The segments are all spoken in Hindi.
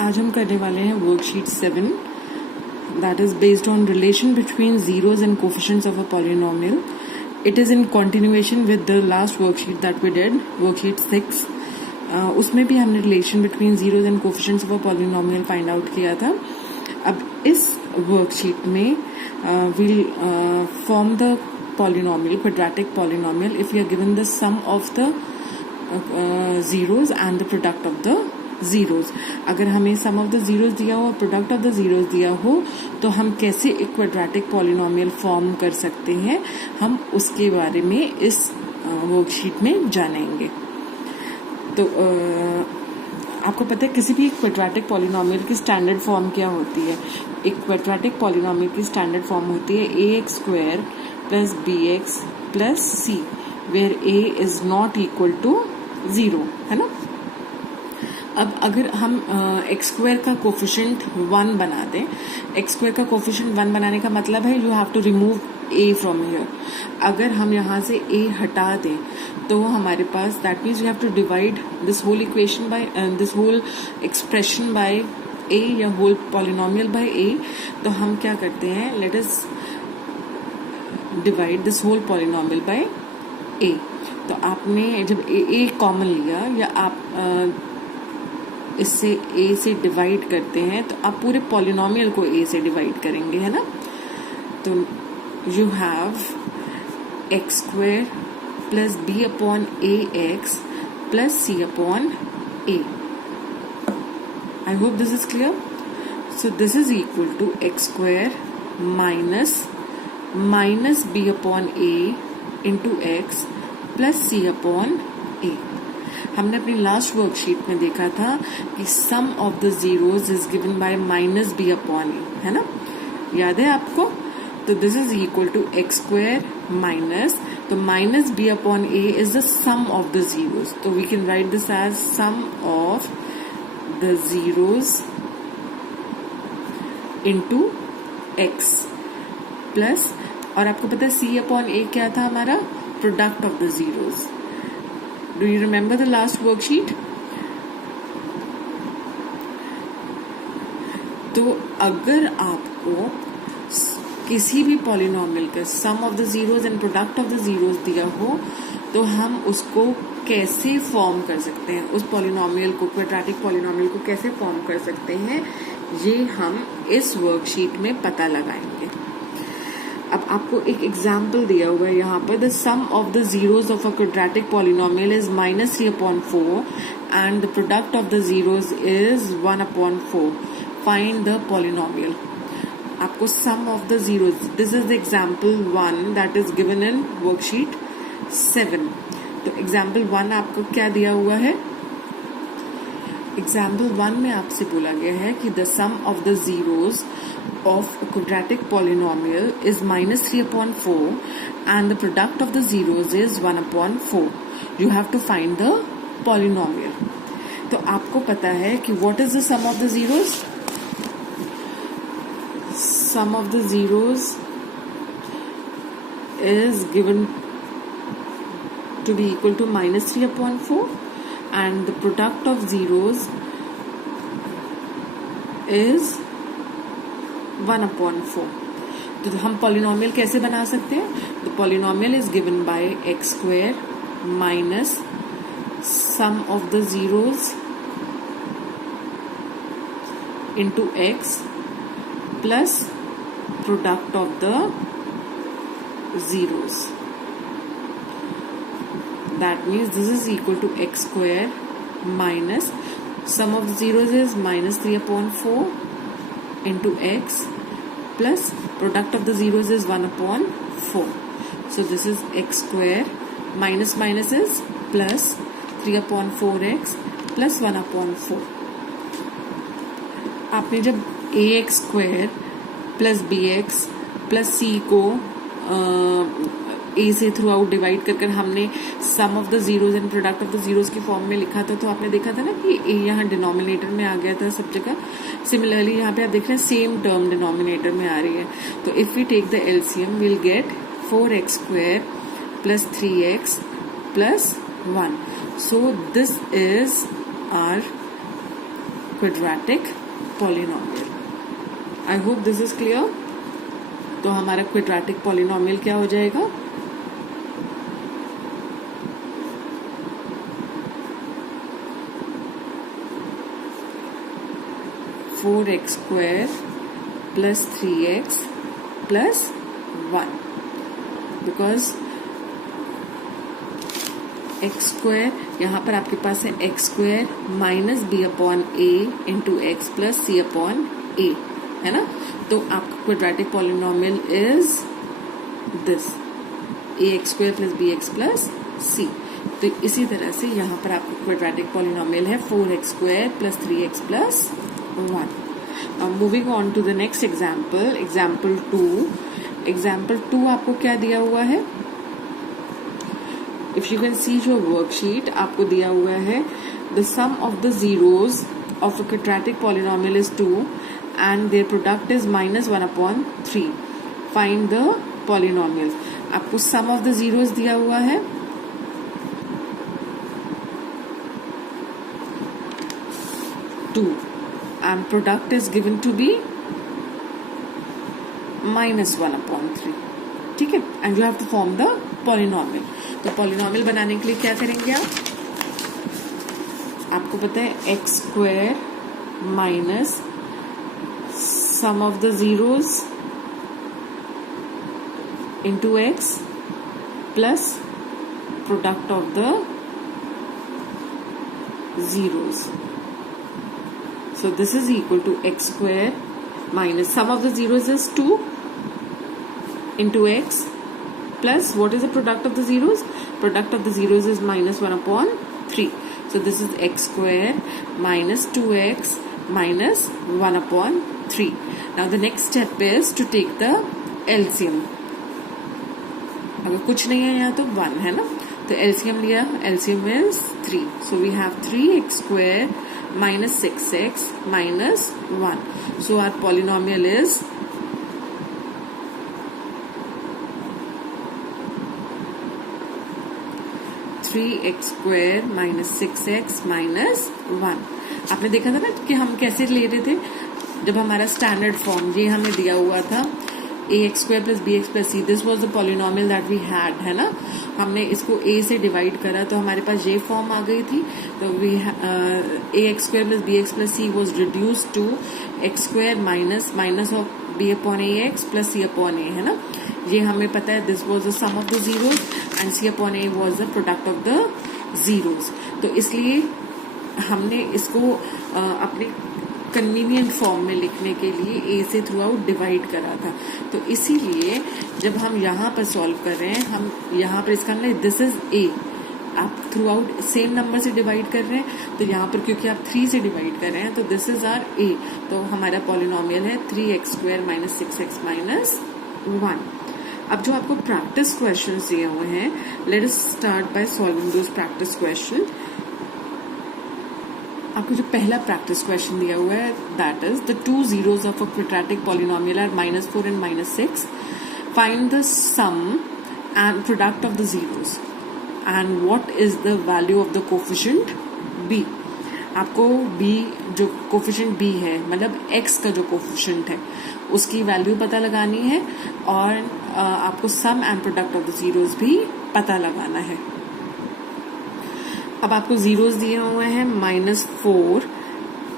आज हम करने वाले हैं worksheet 7 that is based on relation between zeros and coefficients of a polynomial. It is in continuation with the last worksheet that we did, worksheet 6. उसमें भी हमने relation between zeros and coefficients of a polynomial find out किया था. अब इस worksheet में we'll form the polynomial, quadratic polynomial, if we are given the sum of the zeros and the product of the zeros. अगर हमें sum of the zeros दिया हो और product of the zeros दिया हो तो हम कैसे एक quadratic polynomial form कर सकते हैं, हम उसके बारे में इस वर्कशीट में जानेंगे. तो आपको पता है किसी भी क्वाड्रेटिक पॉलिनोमियल की स्टैंडर्ड फॉर्म क्या होती है. एक क्वाड्रेटिक पॉलिनोमियल की स्टैंडर्ड फॉर्म होती है ax square plus bx plus c where a is not equal to 0, है ना. अब अगर हम एक्स स्क्वायर का कोफिशिएंट 1 बना दें, एक्स स्क्वायर का कोफिशिएंट 1 बनाने का मतलब है you have to remove a from here. अगर हम यहाँ से a हटा दें तो हमारे पास that means you have to divide this whole equation by this whole expression by a या होल पॉलिनोमियल बाय a. तो हम क्या करते हैं, let us divide this whole polynomial by a. तो आपने जब a कॉमन लिया या आप इससे a से डिवाइड करते हैं तो आप पूरे पॉलिनोमियल को a से डिवाइड करेंगे, है ना. तो you have x square plus b upon a x plus c upon a. I hope this is clear. So this is equal to x square minus b upon a into x plus c upon a. हमने अपनी लास्ट वर्कशीट में देखा था कि sum of the zeros is given by minus b upon a, है ना, याद है आपको. तो this is equal to x square minus, तो minus b upon a is the sum of the zeros. तो we can write this as sum of the zeros into x plus, और आपको पता है सी अपॉन ए क्या था हमारा, product of the zeros. Do you remember the last worksheet? तो अगर आपको किसी भी पॉलिनोमियल का sum of the zeros and product of the zeros दिया हो तो हम उसको कैसे फॉर्म कर सकते हैं, उस पॉलिनोमियल को, क्वाड्रेटिक पॉलिनोमियल को कैसे फॉर्म कर सकते हैं, ये हम इस वर्कशीट में पता लगाएंगे. अब आपको एक एग्जाम्पल दिया हुआ है यहाँ पर. The sum of the zeros of a quadratic polynomial is minus 3/4 and the product of the zeros is 1/4. Find the polynomial. आपको sum of the zeros, this is the example 1 that is given in worksheet 7. तो एग्जाम्पल 1 आपको क्या दिया हुआ है, एग्जाम्पल 1 में आपसे बोला गया है कि the sum of the zeros of a quadratic polynomial is minus 3/4 and the product of the zeros is 1/4. You have to find the polynomial. तो आपको पता है कि what is the sum of the zeros? Sum of the zeros is given to be equal to minus 3/4 and the product of zeros is 1/4. तो हम पॉलिनोमियल कैसे बना सकते हैं, the polynomial is given by x square minus sum of the zeros into x plus product of the zeros. That means this is equal to x square minus sum of the zeros is minus 3/4 into x plus product of the zeros is 1/4. So this is x square minus minus is plus 3/4x plus 1/4. आपने जब ax square plus bx plus c को a से थ्रू आउट डिवाइड कर हमने sum of the zeros and product of the zeros की फॉर्म में लिखा था, तो आपने देखा था ना कि a यहाँ डिनोमिनेटर में आ गया था सब जगह. सिमिलरली यहाँ पे आप देख रहे हैं सेम टर्म डिनोमिनेटर में आ रही है. तो if we take the LCM will get 4x square plus 3x plus 1. So this is our quadratic polynomial. I hope this is clear. तो हमारा क्वाड्रेटिक पॉलिनोमियल क्या हो जाएगा? Four x square plus 3x plus 1, because x square यहाँ पर आपके पास है x square minus b upon a into x plus c upon a, है ना. तो आपका quadratic polynomial is this A x square plus b x plus c. तो इसी तरह से यहाँ पर आपका क्वाड्रेटिक पॉलिनोमियल है 4x square plus 3x plus 1. Moving on to the next example, example 2. Example 2 आपको क्या दिया हुआ है? If you can see your worksheet, आपको दिया हुआ है the sum of the zeros of a quadratic polynomial is 2 and their product is minus 1 upon 3. Find the polynomials. आपको sum of the zeros दिया हुआ है 2 and product is given to be minus 1 upon 3. ठीक है, and you have to form the polynomial. तो polynomial बनाने के लिए क्या करेंगे आप? आपको पता है x square minus sum of the zeros into x plus product of the zeros. So this is equal to x square minus sum of the zeros is 2 into x plus what is the product of the zeros? Product of the zeros is minus 1 upon 3. So this is x square minus 2x minus 1 upon 3. Now the next step is to take the LCM. अगर कुछ नहीं है यहाँ तो 1 है ना, तो LCM लिया, LCM is 3. So we have 3x square minus 6x minus 1. So our polynomial is 3x square minus 6x minus 1. आपने देखा था ना कि हम कैसे ले रहे थे जब हमारा स्टैंडर्ड फॉर्म ये हमें दिया हुआ था a x square plus b x plus c. This was the polynomial that we had, है ना. हमने इसको ए से डिवाइड करा तो हमारे पास ये फॉर्म आ गई थी. तो we a x square plus b x plus c was reduce to x square minus minus of b upon a x plus c upon a, है ना. ये हमें पता है this was the sum of the zeros and c upon a was the product of the zeros. तो इसलिए हमने इसको अपने कन्वीनियंट फॉर्म में लिखने के लिए ए से थ्रू आउट डिवाइड करा था. तो इसीलिए जब हम यहाँ पर सॉल्व कर रहे हैं, हम यहाँ पर इसका मतलब दिस इज ए, आप थ्रू आउट सेम नंबर से डिवाइड कर रहे हैं. तो यहाँ पर क्योंकि आप 3 से डिवाइड कर रहे हैं तो दिस इज आर ए. तो हमारा पॉलिनोमियल है 3x square minus 6x minus 1. अब जो आपको प्रैक्टिस क्वेश्चन दिए हुए हैं, let us start by solving those practice question. आपको जो पहला प्रैक्टिस क्वेश्चन दिया हुआ है that is the 2 zeros of a quadratic polynomial are -4 and -6. Find the sum and product of the zeros and what is the value of the coefficient b. आपको b जो कोफिशिएंट b है मतलब x का जो कोफिशिएंट है उसकी वैल्यू पता लगानी है और आपको sum and product of the zeros भी पता लगाना है. अब आपको जीरोस दिए हुए हैं -4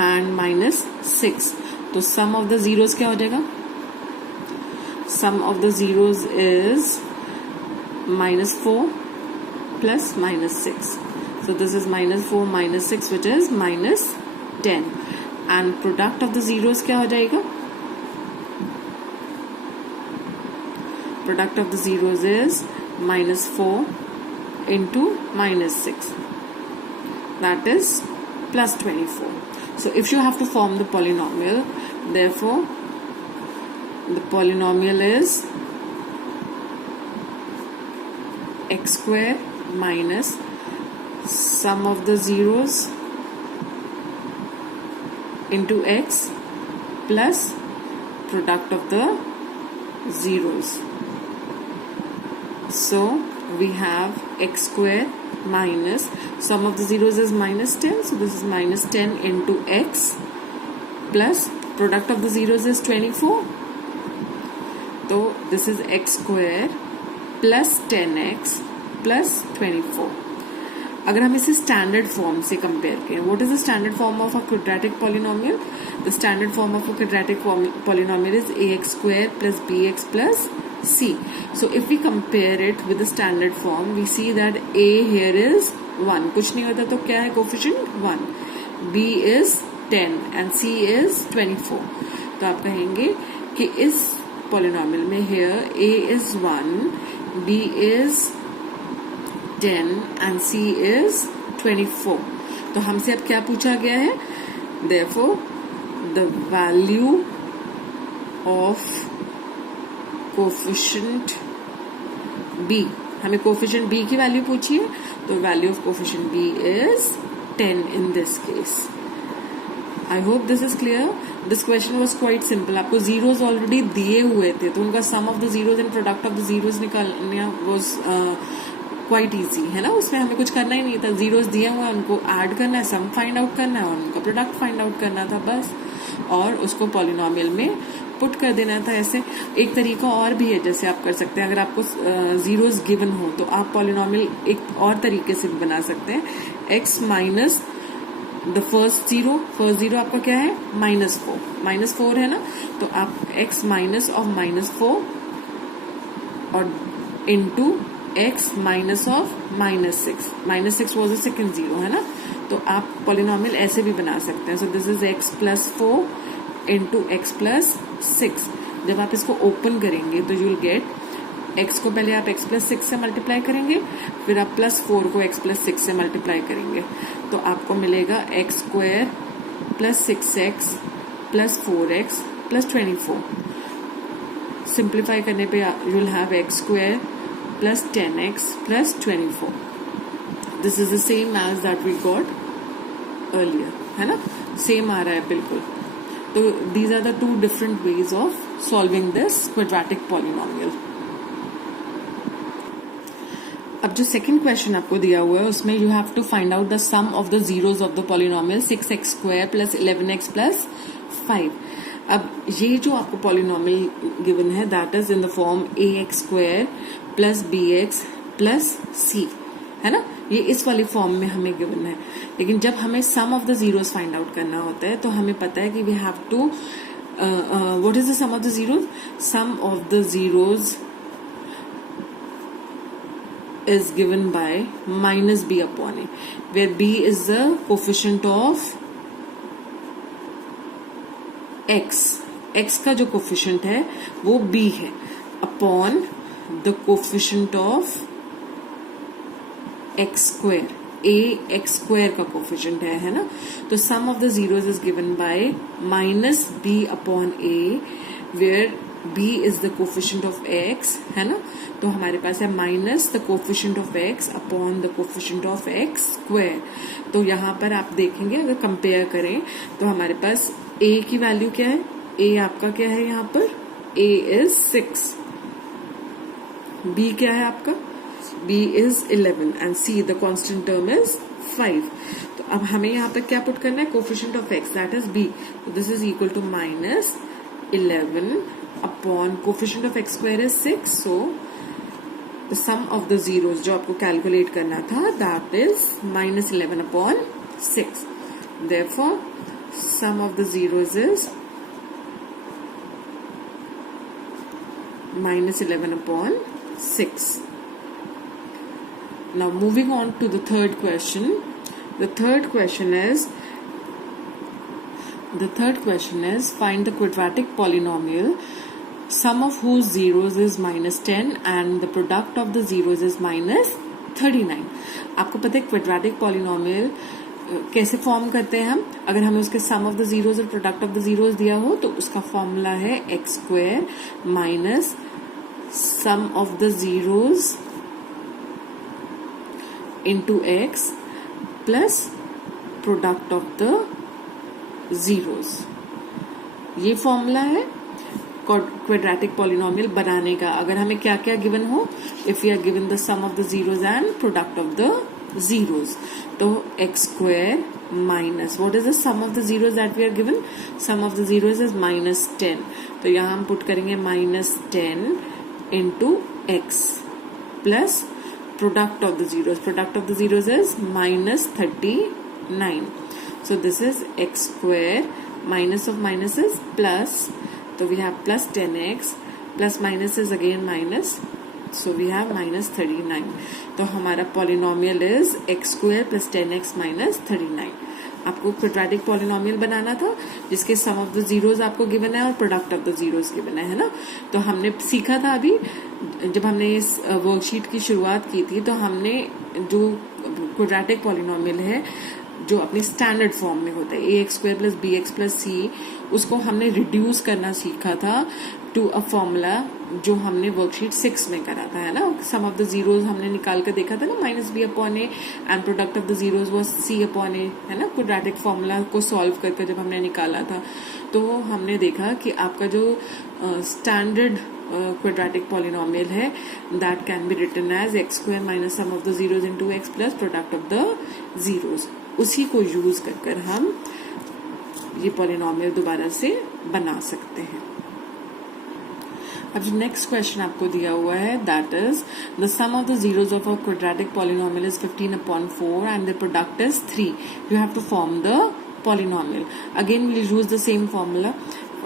एंड -6. तो सम ऑफ द जीरोस क्या हो जाएगा? Sum of the zeros is -4 plus -6. So this is -4 -6 which is -10. And product of the zeros क्या हो जाएगा? Product of the zeros is -4 into -6. That is plus 24. So if you have to form the polynomial, therefore the polynomial is x square minus sum of the zeros into x plus product of the zeros. So we have x square minus sum of the zeros is -10, so this is -10 into x plus product of the zeros is 24, तो this is x square plus 10x plus 24. अगर हम इसे स्टैंडर्ड फॉर्म से कंपेयर करें, what is the standard form of a quadratic polynomial? The standard form of a quadratic polynomial is ax square plus bx plus c. So if we compare it with the standard form, we see that a here is 1, कुछ नहीं होता तो क्या है coefficient 1, b is 10 and c is 24. तो आप कहेंगे कि इस पॉलिनोमियल में here a is 1, b is 10 and c is 24. तो हमसे अब क्या पूछा गया है? Therefore, the value of coefficient b, हमें कोफिशिएंट b की वैल्यू पूछी है, तो value of coefficient b is 10 in this case. I hope this is clear. This question was quite simple. आपको जीरोज ऑलरेडी दिए हुए थे, तो उनका sum of the zeros and product of the zeros निकालना वॉज क्वाइट इजी, है ना. उसमें हमें कुछ करना ही नहीं था. जीरोज दिए हुए हैं, उनको ऐड करना है, सम फाइंड आउट करना है और उनका प्रोडक्ट फाइंड आउट करना था बस, और उसको पॉलिनोमियल में पुट कर देना था. ऐसे एक तरीका और भी है जैसे आप कर सकते हैं. अगर आपको जीरोज गिवन हो तो आप पॉलिनोमियल एक और तरीके से भी बना सकते हैं. x minus the first zero आपका क्या है? -4 है ना. तो आप x माइनस ऑफ -4 और into x minus of -6 was the second zero, है ना. तो आप पॉलिनोमियल ऐसे भी बना सकते हैं. सो this is x plus 4 into x plus 6. जब आप इसको ओपन करेंगे तो यू विल गेट x को पहले आप x प्लस 6 से मल्टीप्लाई करेंगे, फिर आप प्लस 4 को x प्लस 6 से मल्टीप्लाई करेंगे, तो आपको मिलेगा x square plus 6x plus 4x plus 24. Simplify करने पे you will have x square plus 10x plus 24. This is the same as that we got earlier, है ना. सेम आ रहा है बिल्कुल. तो these are the two different ways of solving this quadratic polynomial. अब जो सेकंड क्वेश्चन आपको दिया हुआ है उसमें you have to find out the sum of the zeros of the polynomial 6x square plus 11x plus 5. अब ये जो आपको पॉलिनोमियल गिवन है that is in the form ax square plus bx plus c, है ना. ये इस वाली फॉर्म में हमें गिवन है. लेकिन जब हमें sum of the zeros find out करना होता है तो हमें पता है कि we have to what is the sum of the zeros? Sum of the zeros is given by minus b upon a, where b is the coefficient of x का जो कोफिशिएंट है वो b है, upon the coefficient of x square. a x square का कोफिशिएंट है ना. तो sum of the zeros is given by minus b upon a, where b is the coefficient of x, है ना. तो हमारे पास है minus the coefficient of x upon the coefficient of x square. तो यहाँ पर आप देखेंगे अगर कंपेयर करें तो हमारे पास a की वैल्यू क्या है? a आपका क्या है यहाँ पर? a इज 6, b क्या है आपका? b is 11 and c the constant term is 5. तो अब हमें यहाँ पर क्या पुट करना है? Coefficient of x that is b. So this is equal to minus 11 upon coefficient of x square is 6. So the sum of the zeros जो आपको कैलकुलेट करना था that is minus 11 upon 6. Therefore sum of the zeros is minus 11 upon 6. Now moving on to the third question. The third question is find the quadratic polynomial sum of whose zeros is minus 10 and the product of the zeros is minus 39. आपको पता है क्वाड्रेटिक पॉलिनोमियल कैसे फॉर्म करते हैं हम? अगर हमें उसके सम ऑफ द जीरोज और प्रोडक्ट ऑफ द जीरोज दिया हो तो उसका फॉर्मूला है x square minus sum of the zeros into x plus product of the zeros. ये फॉर्मूला है क्वाड्रेटिक पॉलिनोमियल बनाने का. अगर हमें क्या क्या गिवन हो, if you are given the sum of the zeros and product of the zeros, तो x square minus. What is the sum of the zeros that we are given? Sum of the zeros is minus 10. तो यहाँ हम पुट करेंगे minus 10 into x plus product of the zeros. Product of the zeros is minus 39. So this is x square minus of minus is plus. So we have plus 10x plus minus is again minus. So we have minus 39. तो हमारा polynomial is x square plus 10x minus 39. आपको क्वाड्रेटिक पॉलिनोमियल बनाना था जिसके सम ऑफ द जीरोस आपको गिवन है और product of the zeros given है ना. तो हमने सीखा था अभी जब हमने इस वर्कशीट की शुरुआत की थी, तो हमने जो क्वाड्रेटिक पॉलिनोमियल है जो अपने स्टैंडर्ड फॉर्म में होता है a x square plus b x plus c, उसको हमने रिड्यूस करना सीखा था टू अ फॉर्मूला जो हमने वर्कशीट 6 में करा था, है ना. सम ऑफ द जीरोस हमने निकाल कर देखा था ना, minus b upon a and product of the zeros was c upon a, है ना. क्वाड्रेटिक फॉर्मूला को सॉल्व करके जब हमने निकाला था तो हमने देखा कि आपका जो स्टैंडर्ड क्वाड्रेटिक पॉलिनोमियल है that can be written as x square minus sum of the zeros into x plus product of the zeros. उसी को यूज कर हम ये पॉलिनोमियल दोबारा से बना सकते हैं. अब जो नेक्स्ट क्वेश्चन आपको दिया हुआ है that is the sum of the zeros of a quadratic polynomial is 15/4 and the product is 3. You have to form the polynomial. Again we'll use the same formula.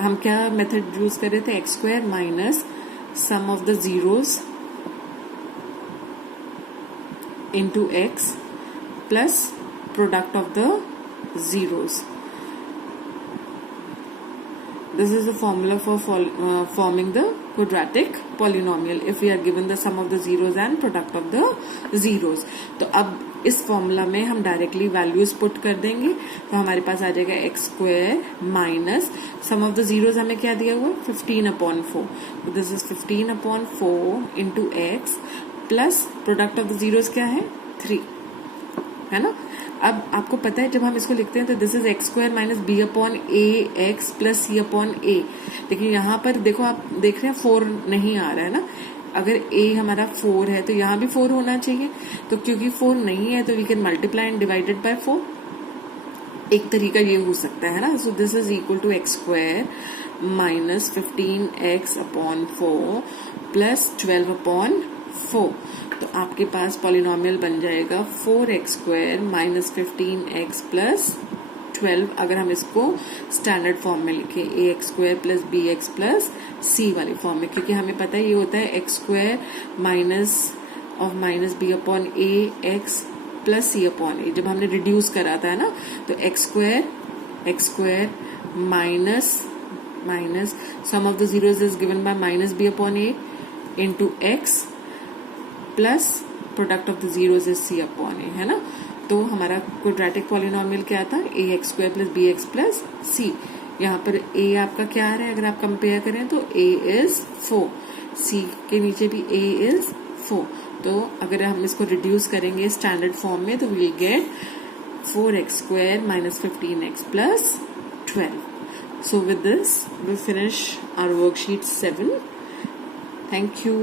हम क्या मेथड यूज कर रहे थे? X square minus sum of the zeros into x plus product of the zeros. This is the formula for forming the quadratic polynomial if we are given the sum of the zeros and product of the zeros. तो अब इस फॉर्मूला में हम डायरेक्टली वैल्यूज पुट कर देंगे. तो हमारे पास आ जाएगा x square minus sum of the zeros हमें क्या दिया हुआ 15/4. This is 15/4 into x plus product of the zeros क्या है 3, है ना. अब आपको पता है जब हम इसको लिखते हैं तो this is x square minus b upon a x plus c upon a. लेकिन यहाँ पर देखो आप देख रहे हैं 4 नहीं आ रहा है ना. अगर a हमारा 4 है तो यहाँ भी 4 होना चाहिए. तो क्योंकि 4 नहीं है तो we can multiply and divided by 4. एक तरीका ये हो सकता है ना. So this is equal to x square minus 15x/4 plus 12/4. तो आपके पास पॉलिनोमियल बन जाएगा 4x square minus 15x plus 12. अगर हम इसको स्टैंडर्ड फॉर्म में लिखें a x square plus b x plus c वाली फॉर्म में, क्योंकि हमें पता है ये होता है x square minus of minus b upon a x plus c upon a. जब हमने रिड्यूस करा था ना तो x square minus minus sum of the zeros is given by minus b upon a into x plus product of the zeros is c upon a, है ना. तो हमारा क्वाड्रेटिक पॉलिनोमियल क्या था a x square plus b x plus c. यहाँ पर ए आपका क्या आ रहा है अगर आप कंपेयर करें तो ए इज 4, सी के नीचे भी ए इज 4. तो अगर हम इसको रिड्यूस करेंगे स्टैंडर्ड फॉर्म में तो we will get 4x square minus 15x plus 12. So with this we finish our worksheet 7. Thank you.